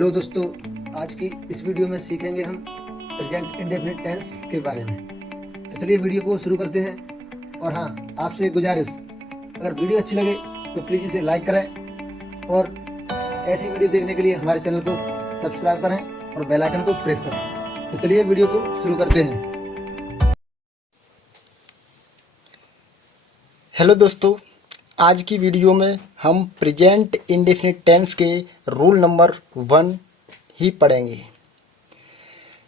Hello दोस्तों, आज की इस वीडियो में सीखेंगे हम प्रेजेंट इंडेफिनिट टेंस के बारे में। तो चलिए वीडियो को शुरू करते हैं। और हाँ, आपसे गुजारिश, अगर वीडियो अच्छी लगे तो प्लीज़ इसे लाइक करें और ऐसी वीडियो देखने के लिए हमारे चैनल को सब्सक्राइब करें और बेल आइकन को प्रेस करें। तो चलिए वीडियो को शुरू करते हैं। हेलो दोस्तों, आज की वीडियो में हम प्रेजेंट इंडेफिनिट टेंस के रूल नंबर 1 ही पढ़ेंगे।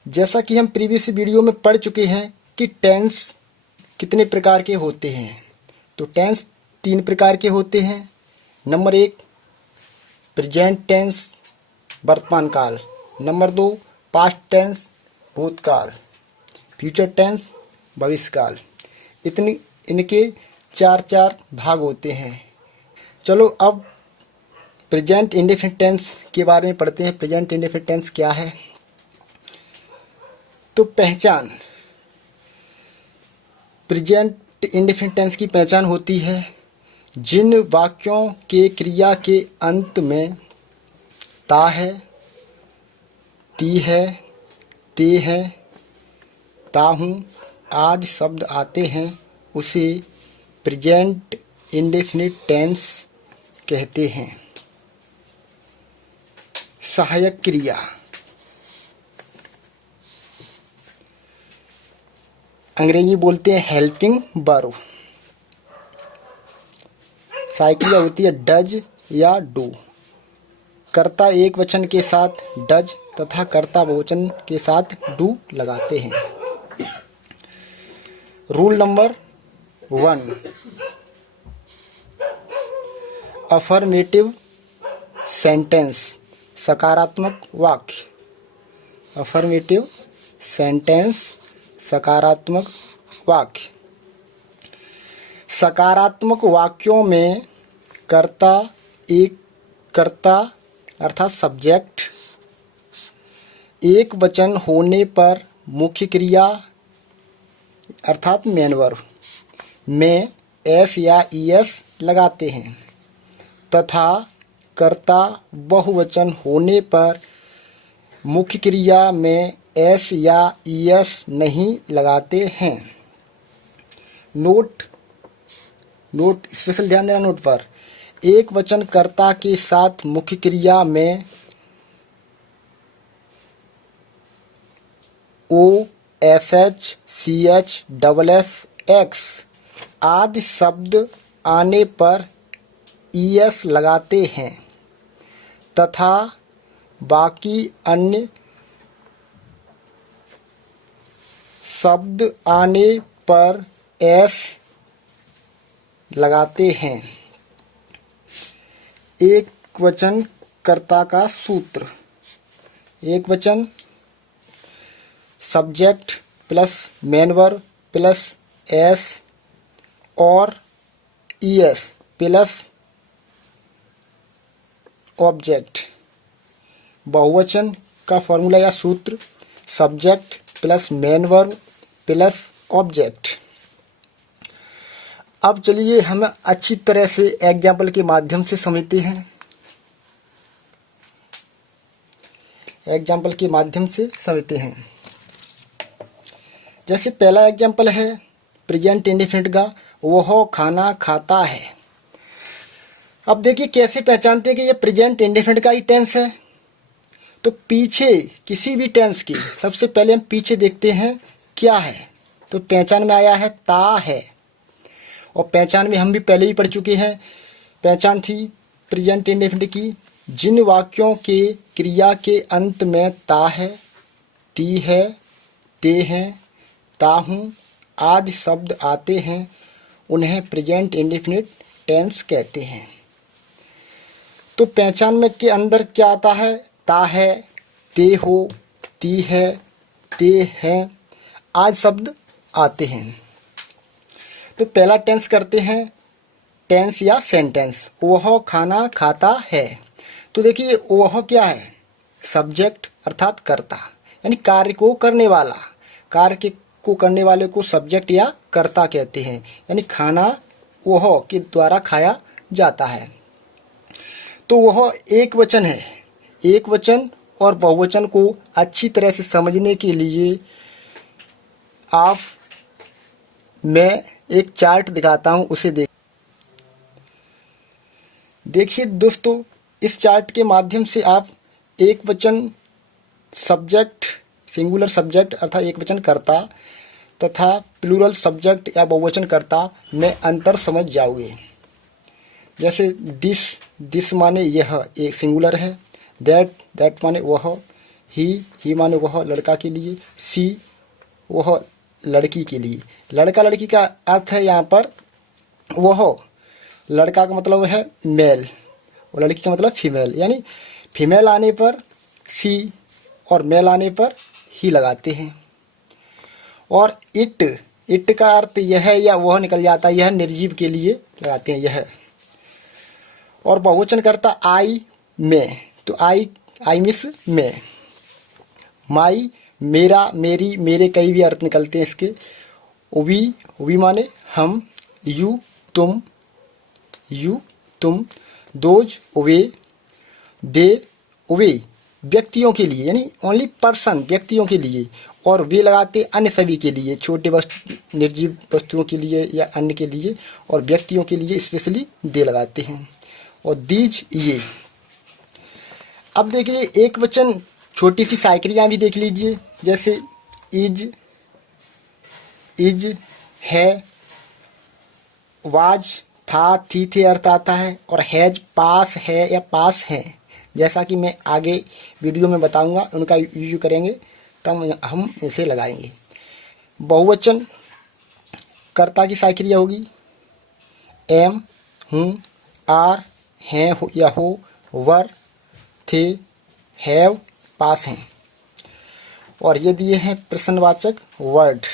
जैसा कि हम प्रीवियस वीडियो में पढ़ चुके हैं कि टेंस कितने प्रकार के होते हैं। तो टेंस 3 प्रकार के होते हैं। नंबर 1 प्रेजेंट टेंस वर्तमान काल, नंबर 2 पास्ट टेंस भूतकाल, फ्यूचर टेंस भविष्य काल। इनके 4 भाग होते हैं। चलो अब प्रेजेंट इंडेफिनिट टेंस के बारे में पढ़ते हैं। प्रेजेंट इंडेफिनिट टेंस क्या है? तो पहचान, प्रेजेंट इंडेफिनिट टेंस की पहचान होती है जिन वाक्यों के क्रिया के अंत में ता है, ती है, ते है, ताहूँ आदि शब्द आते हैं, उसे प्रेजेंट इंडेफिनिट टेंस कहते हैं। सहायक क्रिया, अंग्रेजी बोलते हैं हेल्पिंग वर्ब। सहायक क्रिया होती है डज या डू। कर्ता एक वचन के साथ डज तथा कर्ता बहुवचन के साथ डू लगाते हैं। रूल नंबर 1 अफर्मेटिव सेंटेंस, सकारात्मक वाक्य। अफर्मेटिव सेंटेंस, सकारात्मक वाक्य। सकारात्मक वाक्यों में कर्ता अर्थात सब्जेक्ट एक वचन होने पर मुख्य क्रिया अर्थात मेन वर्ब में एस या ईएस लगाते हैं तथा कर्ता बहुवचन होने पर मुख्य क्रिया में एस या ईएस नहीं लगाते हैं। नोट स्पेशल ध्यान देना नोट पर। एक वचन कर्ता के साथ मुख्य क्रिया में O S H C H double S X आदि शब्द आने पर ईएस लगाते हैं तथा बाकी अन्य शब्द आने पर एस लगाते हैं। एक वचन कर्ता का सूत्र, एक वचन subject plus main verb plus S और ईएस प्लस ऑब्जेक्ट। बहुवचन का फॉर्मूला या सूत्र subject plus main verb plus object. अब चलिए हम अच्छी तरह से एग्जाम्पल के माध्यम से समझते हैं। एग्जाम्पल के माध्यम से समझते हैं। जैसे पहला एग्जाम्पल है प्रेजेंट इंडेफिनिट का, वह खाना खाता है। अब देखिए कैसे पहचानते हैं कि ये प्रेजेंट इंडेफिनिट का ही टेंस है। तो पीछे किसी भी टेंस की सबसे पहले हम पीछे देखते हैं क्या है। तो पहचान में आया है ता है, और पहचान में हम भी पहले ही पढ़ चुके हैं। पहचान थी प्रेजेंट इंडेफिनिट की जिन वाक्यों के क्रिया के अंत में ता है, ती है, ते हैं, ताहूँ आदि शब्द आते हैं, उन्हें प्रेजेंट इंडेफिनिट टेंस कहते हैं। तो पहचान में के अंदर क्या आता है? ता है, ते हो, ती है, ते हैं आदि शब्द आते हैं। तो पहला टेंस करते हैं टेंस या सेंटेंस, वह खाना खाता है। तो देखिए वह क्या है? सब्जेक्ट अर्थात कर्ता, यानी कार्य को करने वाला। कार्य को करने वाले को सब्जेक्ट या कर्ता कहते हैं, यानी खाना वह के द्वारा खाया जाता है। तो वह एक वचन है, एक वचन और बहुवचन को अच्छी तरह से समझने के लिए मैं एक चार्ट दिखाता हूं, उसे देखिए दोस्तों। इस चार्ट के माध्यम से आप एक वचन सब्जेक्ट, सिंगुलर सब्जेक्ट अर्थात एक वचन कर्ता तथा प्लूरल सब्जेक्ट या बहुवचन कर्ता में अंतर समझ जाओगे। जैसे दिस माने यह एक सिंगुलर है, दैट माने वह, ही माने वह लड़का के लिए, सी वह लड़की के लिए। लड़का लड़की का अर्थ है यहाँ पर वह, लड़का का मतलब है मेल और लड़की का मतलब फीमेल, यानी फीमेल आने पर सी और मेल आने पर ही लगाते हैं। और इट का अर्थ यह या वह निकल जाता है, यह निर्जीव के लिए लगाते हैं यह। और बहुवचन करता आई में, तो आई मिस में, माई मेरा मेरी मेरे कई भी अर्थ निकलते हैं इसके। वी माने हम, यू तुम, दोज वे, दे वे व्यक्तियों के लिए, यानी ओनली पर्सन व्यक्तियों के लिए। और वे लगाते अन्य सभी के लिए, छोटे वस्तु निर्जीव वस्तुओं के लिए या अन्य के लिए, और व्यक्तियों के लिए स्पेशली दे लगाते हैं। और दीज ये। अब देखिए एक वचन छोटी सी साइकिलियाँ भी देख लीजिए, जैसे इज है, वाज था, थी थे अर्थ आता है, और हैज पास है या पास है। जैसा कि मैं आगे वीडियो में बताऊंगा, उनका यूज करेंगे तब हम इसे लगाएंगे। बहुवचन कर्ता की साइकिलिया होगी एम, हूँ, आर, हैं या हो, वर, थे, हैव, पास हैं। और ये दिए हैं प्रश्नवाचक वर्ड,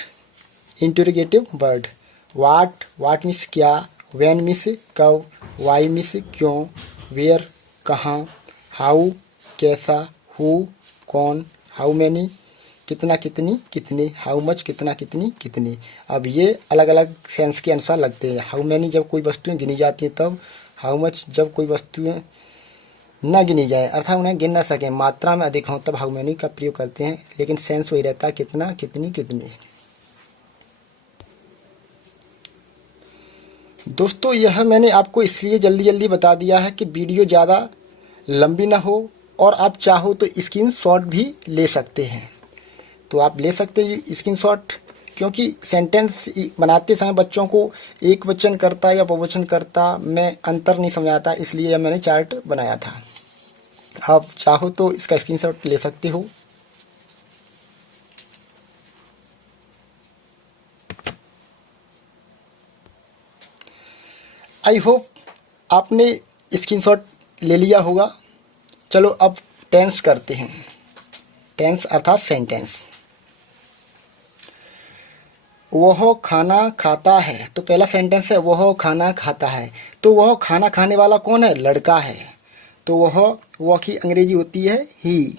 इंटरोगेटिव वर्ड। वाट मीन्स क्या, व्हेन मीन्स कब, वाई मीन्स क्यों, वेयर कहाँ, हाउ कैसा, हु कौन, हाउ मैनी कितना कितनी कितने, हाउ मच कितना कितनी कितने। अब ये अलग अलग सेंस के अनुसार लगते हैं। हाउ मैनी जब कोई वस्तुएं गिनी जाती हैं तब, हाउ मच जब कोई वस्तुएं न गिनी जाए अर्थात उन्हें गिन ना सकें, मात्रा में अधिक हों, तब हाउ मैनी का प्रयोग करते हैं, लेकिन सेंस वही रहता है कितना कितनी कितने। दोस्तों यह मैंने आपको इसलिए जल्दी जल्दी बता दिया है कि वीडियो ज़्यादा लंबी ना हो, और आप चाहो तो स्क्रीनशॉट भी ले सकते हैं। तो आप ले सकते हैं स्क्रीनशॉट, क्योंकि सेंटेंस बनाते समय बच्चों को एक वचन कर्ता या बहुवचन कर्ता में अंतर नहीं समझ आता, इसलिए मैंने चार्ट बनाया था। आप चाहो तो इसका स्क्रीनशॉट ले सकते हो। आई होप आपने स्क्रीनशॉट ले लिया होगा। चलो अब टेंस करते हैं। टेंस अर्थात सेंटेंस। वह खाना खाता है, तो पहला सेंटेंस है वह खाना खाता है। तो वह खाना खाने वाला कौन है, लड़का है। तो वह की अंग्रेजी होती है ही।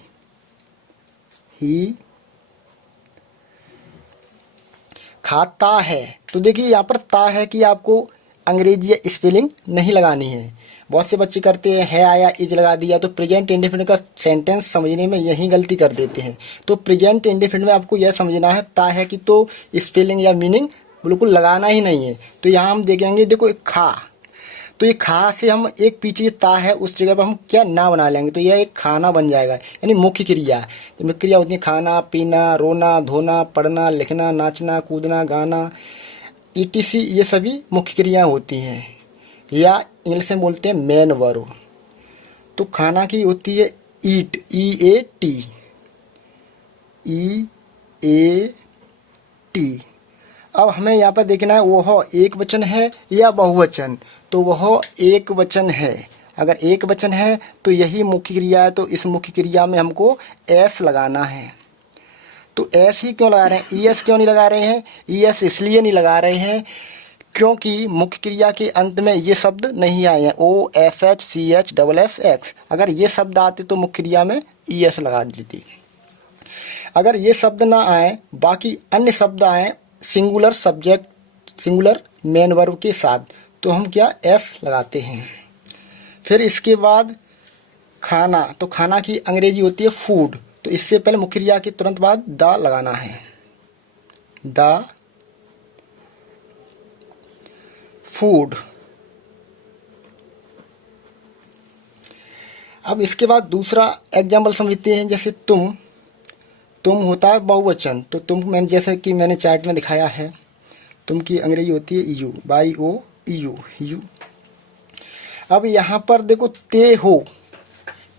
खाता है, तो देखिए यहाँ पर ता है कि आपको अंग्रेजी या स्पेलिंग नहीं लगानी है। बहुत से बच्चे करते हैं है आया इज लगा दिया, तो प्रेजेंट इंडेफिनिट का सेंटेंस समझने में यही गलती कर देते हैं। तो प्रेजेंट इंडेफिनिट में आपको यह समझना है ता है कि तो स्पेलिंग या मीनिंग बिल्कुल लगाना ही नहीं है। तो यहाँ हम देखेंगे, देखो एक खा, तो ये खा से हम एक पीछे ता है उस जगह पर हम क्या ना बना लेंगे, तो यह एक खाना बन जाएगा, यानी मुख्य क्रिया। तो मुख्य क्रिया होती है खाना, पीना, रोना, धोना, पढ़ना, लिखना, नाचना, कूदना, गाना, ETC, ये सभी मुख्य क्रियाएं होती हैं, या इंग्लिश में बोलते हैं मेन वर्ब। तो खाना की होती है ईट, EAT। अब हमें यहाँ पर देखना है वह एक वचन है या बहुवचन। तो वह एक वचन है। अगर एक वचन है तो यही मुख्य क्रिया है, तो इस मुख्य क्रिया में हमको एस लगाना है। तो एस ही क्यों लगा रहे हैं, ES क्यों नहीं लगा रहे हैं? ES इसलिए नहीं लगा रहे हैं क्योंकि मुख्य क्रिया के अंत में ये शब्द नहीं आए हैं, OFHCHSS। अगर ये शब्द आते तो मुख्य क्रिया में ES लगा देती। अगर ये शब्द ना आए, बाकी अन्य शब्द आए singular subject, singular main verb के साथ, तो हम क्या एस लगाते हैं। फिर इसके बाद खाना, तो खाना की अंग्रेजी होती है फूड, तो इससे पहले मुख्य क्रिया के तुरंत बाद द लगाना है, द फूड। अब इसके बाद दूसरा एग्जाम्पल समझते हैं, जैसे तुम होता है बहुवचन, तो तुम मैंने जैसे कि मैंने चार्ट में दिखाया है, तुम की अंग्रेजी होती है U, by O U, U. अब यहाँ पर देखो ते हो,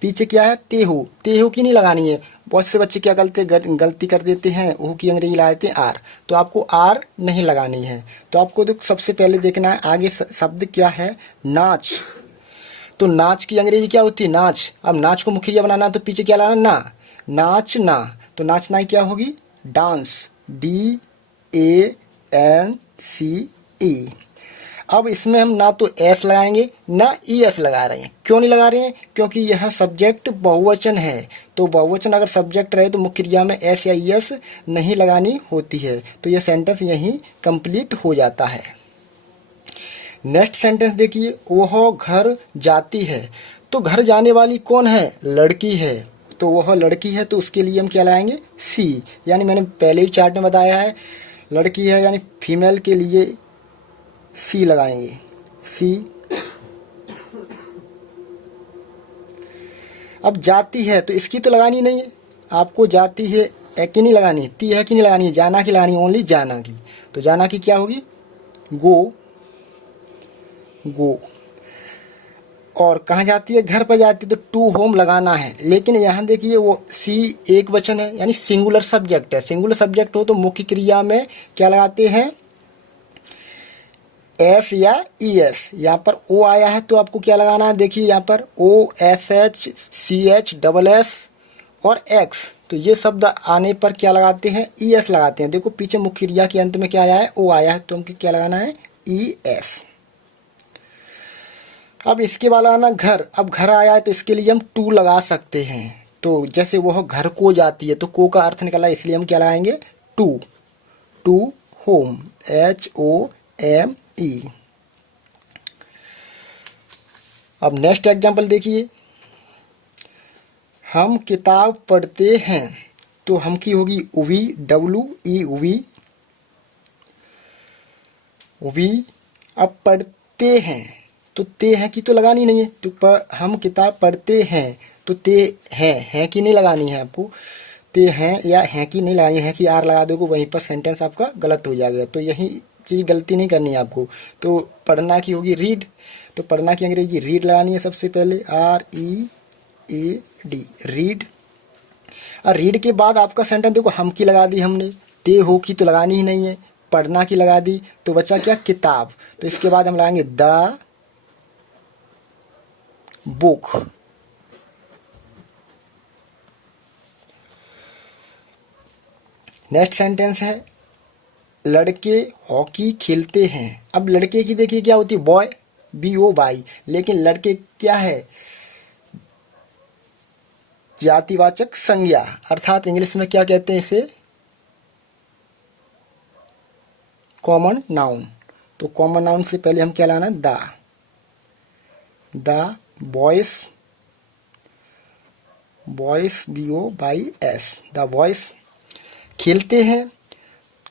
पीछे क्या है ते हो की नहीं लगानी है। बहुत से बच्चे क्या गलती कर देते हैं, ओ की अंग्रेजी लगा देते हैं आर, तो आपको आर नहीं लगानी है। तो आपको तो सबसे पहले देखना है आगे शब्द क्या है, नाच, तो नाच की अंग्रेजी क्या होती है, नाच। अब नाच को मुख्य क्रिया बनाना है तो पीछे क्या लगाना, ना, नाचना, तो नाचना ही क्या होगी, डांस, DANCE। अब इसमें हम ना तो एस लगाएंगे ना ES लगा रहे हैं। क्यों नहीं लगा रहे हैं, क्योंकि यह सब्जेक्ट बहुवचन है, तो बहुवचन अगर सब्जेक्ट रहे तो मुख्य क्रिया में एस या ES नहीं लगानी होती है। तो यह सेंटेंस यहीं कंप्लीट हो जाता है। नेक्स्ट सेंटेंस देखिए, वह घर जाती है, तो घर जाने वाली कौन है, लड़की है, तो वह लड़की है, तो उसके लिए हम क्या लगाएंगे, सी, यानी मैंने पहले ही चार्ट में बताया है, लड़की है यानी फीमेल के लिए सी लगाएंगे, सी। अब जाती है, तो इसकी तो लगानी नहीं है, आपको जाती है एक की नहीं लगानी है, ती है की नहीं लगानी है, जाना की लगानी है, ओनली जाना की, तो जाना की क्या होगी, गो, गो। और कहाँ जाती है, घर पर जाती है, तो टू होम लगाना है। लेकिन यहाँ देखिए वो सी एक वचन है, यानी सिंगुलर सब्जेक्ट है। सिंगुलर सब्जेक्ट हो तो मुख्य क्रिया में क्या लगाते हैं, एस या ES। यहाँ पर ओ आया है तो आपको क्या लगाना है, देखिए यहाँ पर OSHCHSS और X, तो ये शब्द आने पर क्या लगाते हैं, ES लगाते हैं। देखो पीछे मुख्य क्रिया के अंत में क्या आया है, ओ आया है, तो हमको क्या लगाना है, ES। अब इसके बाद आना घर, अब घर आया है तो इसके लिए हम टू लगा सकते हैं, तो जैसे वह घर को जाती है, तो को का अर्थ निकला, इसलिए हम क्या लगाएंगे, टू, टू होम, HOME। अब नेक्स्ट एग्जाम्पल देखिए, हम किताब पढ़ते हैं, तो हम की होगी WE, वी। अब पढ़ते हैं, तो ते हैं की तो लगानी नहीं है, तो हम किताब पढ़ते हैं, तो ते हैं की नहीं लगानी है आपको, ते हैं या हैं की नहीं लगानी है, कि आर लगा दोगे वहीं पर सेंटेंस आपका गलत हो जाएगा। तो यही चीज़ गलती नहीं करनी है आपको। तो पढ़ना की होगी रीड, तो पढ़ना की अंग्रेजी रीड लगानी है सबसे पहले, READ, रीड। और रीड के बाद आपका सेंटेंस देखो हम की लगा दी हमने, ते हो की तो लगानी ही नहीं है, पढ़ना की लगा दी, तो बचा क्या, किताब। तो इसके बाद हम लगाएंगे द बुक। नेक्स्ट सेंटेंस है, लड़के हॉकी खेलते हैं। अब लड़के की देखिए क्या होती है, बॉय, BOY, लेकिन लड़के क्या है, जातिवाचक संज्ञा, अर्थात इंग्लिश में क्या कहते हैं इसे, कॉमन नाउन। तो कॉमन नाउन से पहले हम क्या लाना, the boys, BOYS, the boys खेलते हैं,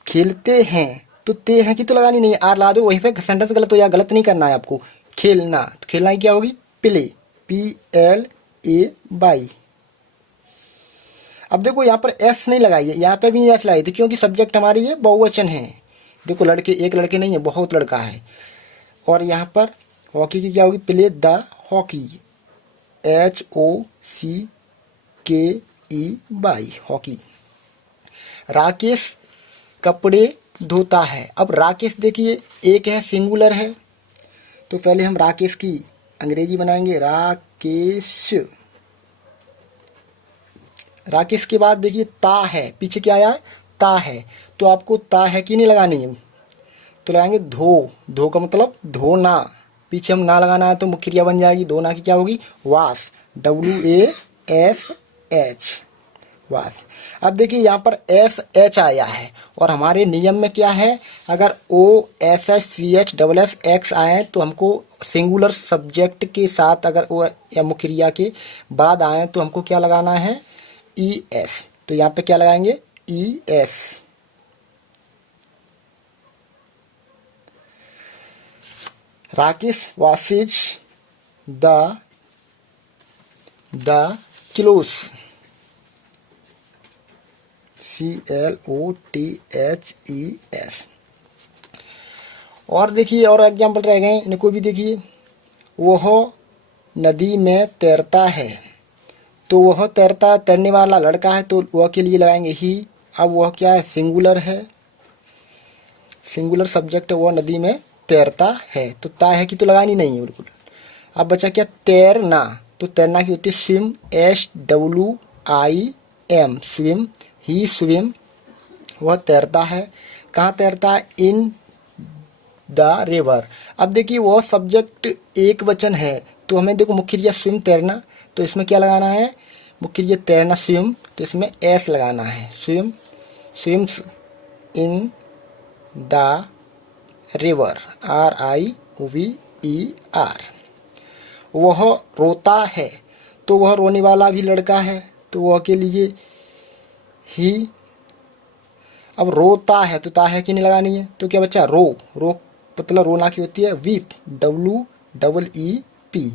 खेलते हैं, तो ते हैं की तो लगानी नहीं है, आर ला दो, वहीं पे सेंटेंस गलत हो जाए, गलत नहीं करना है आपको। खेलना, तो खेलना की क्या होगी, प्ले, PLAY। अब देखो यहाँ पर एस नहीं लगाई है, यहाँ पे भी एस लगाई थी, क्योंकि सब्जेक्ट हमारी है बहुवचन है। देखो लड़के एक लड़के नहीं है, बहुत लड़का है। और यहाँ पर हॉकी की क्या होगी, play the hockey, HOCKEY, hockey. Rakesh कपड़े धोता है। अब राकेश देखिए एक है, सिंगुलर है, तो पहले हम राकेश की अंग्रेजी बनाएंगे, राकेश। राकेश के बाद देखिए ता है, पीछे क्या आया है, ता है, तो आपको ता है कि नहीं लगानी है, तो लगाएंगे धो का मतलब धोना, पीछे हम ना लगाना है तो मुख्य क्रिया बन जाएगी, धोना की क्या होगी, वाश, WASH, वाश। अब देखिए यहाँ पर SH आया है, और हमारे नियम में क्या है, अगर OSHCHSS आए तो हमको सिंगुलर सब्जेक्ट के साथ अगर वो या मुख्य क्रिया के बाद आए तो हमको क्या लगाना है, ई एस। तो यहाँ पे क्या लगाएंगे, E S. Rakesh washes the clothes, CLOTHES। और देखिए और एग्जाम्पल रह गए, इनको भी देखिए। वह नदी में तैरता है, तो वह तैरने वाला लड़का है, तो वह के लिए लगाएंगे ही। अब वह क्या है, सिंगुलर है, सिंगुलर सब्जेक्ट, वह नदी में तैरता है, तो ता है कि तो लगानी नहीं है बिल्कुल। अब बचा क्या, तैरना। तो तैरना की होती है स्विम, SWIM, स्विम। ही स्विम, वह तैरता है। कहाँ तैरता है, इन द रिवर। अब देखिए वह सब्जेक्ट एक वचन है, तो हमें देखो मुख्य क्रिया स्विम तैरना, तो इसमें क्या लगाना है, मुख्य क्रिया तैरना स्विम, तो इसमें एस लगाना है, swim, swims in the river, RIVER। वह रोता है, तो वह रोने वाला भी लड़का है, तो वह के लिए ही। अब रोता है, तो ता है कि नहीं लगानी है, तो क्या बच्चा, रो मतलब रोना की होती है वीप, WEEP।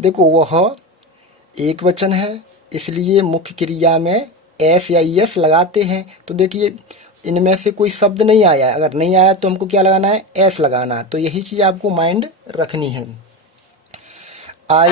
देखो वह एक वचन है, इसलिए मुख्य क्रिया में एस या एस लगाते हैं। तो देखिए इनमें से कोई शब्द नहीं आया, अगर नहीं आया तो हमको क्या लगाना है, एस लगाना। तो यही चीज़ आपको माइंड रखनी है। आई